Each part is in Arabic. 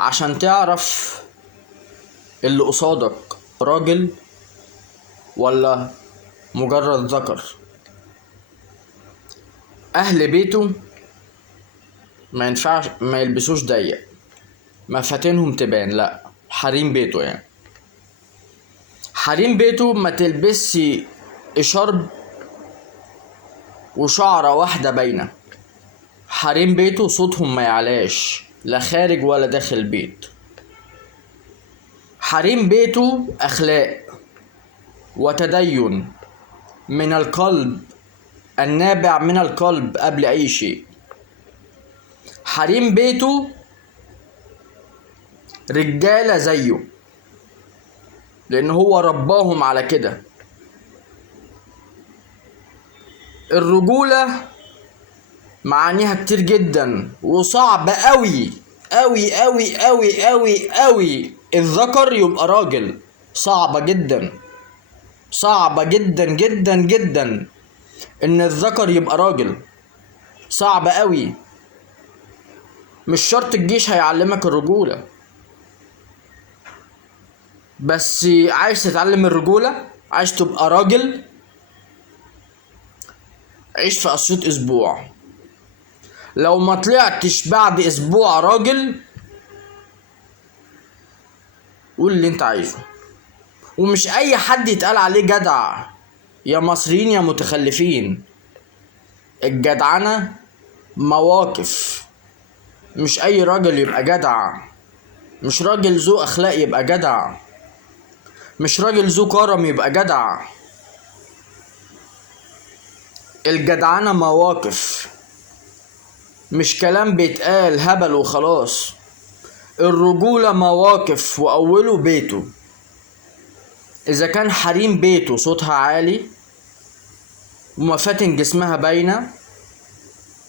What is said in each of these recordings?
عشان تعرف اللي قصادك راجل ولا مجرد ذكر. اهل بيته ما ينفعش ما يلبسوش ضيق، مفاتنهم تبان، لا حريم بيته يعني. حريم بيته ما تلبسي اشارب وشعرة واحدة باينة. حريم بيته صوتهم ما يعلاش لا خارج ولا داخل البيت. حريم بيته اخلاق وتدين من القلب، النابع من القلب قبل اي شيء. حريم بيته رجالة زيه لان هو رباهم على كده. الرجولة معانيها كتير جدا وصعب قوي قوي قوي قوي قوي قوي الذكر يبقى راجل. صعبة جدا، صعبة جدا جدا جدا ان الذكر يبقى راجل. صعب قوي. مش شرط الجيش هيعلمك الرجولة، بس عايز تتعلم الرجولة، عايز تبقى راجل، عيش في اسيوط اسبوع. لو ما طلعتش بعد اسبوع راجل قول اللي انت عايزه. ومش اي حد يتقال عليه جدع، يا مصريين يا متخلفين. الجدعنة مواقف، مش اي راجل يبقى جدع. مش راجل ذو اخلاق يبقى جدع، مش راجل ذو كرم يبقى جدع. الجدعنة مواقف، مش كلام بيتقال هبل وخلاص. الرجولة مواقف واوله بيته. اذا كان حريم بيته صوتها عالي ومفاتن جسمها باينة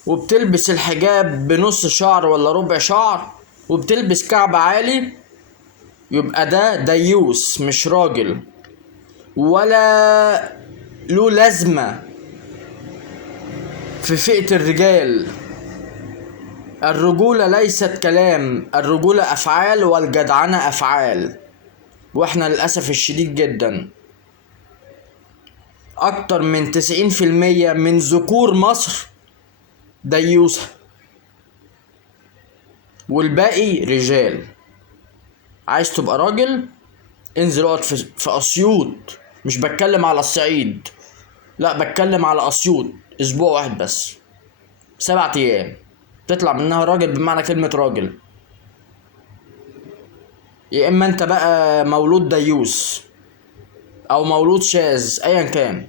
وبتلبس الحجاب بنص شعر ولا ربع شعر وبتلبس كعب عالي، يبقى ده ديوس مش راجل ولا له لازمة في فئة الرجال. الرجولة ليست كلام، الرجولة أفعال والجدعنة أفعال. واحنا للأسف الشديد جدا أكتر من 90% من ذكور مصر ديوسة والباقي رجال. عايز تبقى راجل انزل اقعد في أسيوط. مش بتكلم على الصعيد، لا بتكلم على أسيوط. أسبوع واحد بس، 7 أيام تطلع منها راجل بمعنى كلمة راجل. يا إما أنت بقى مولود ديوس أو مولود شاذ أيا كان.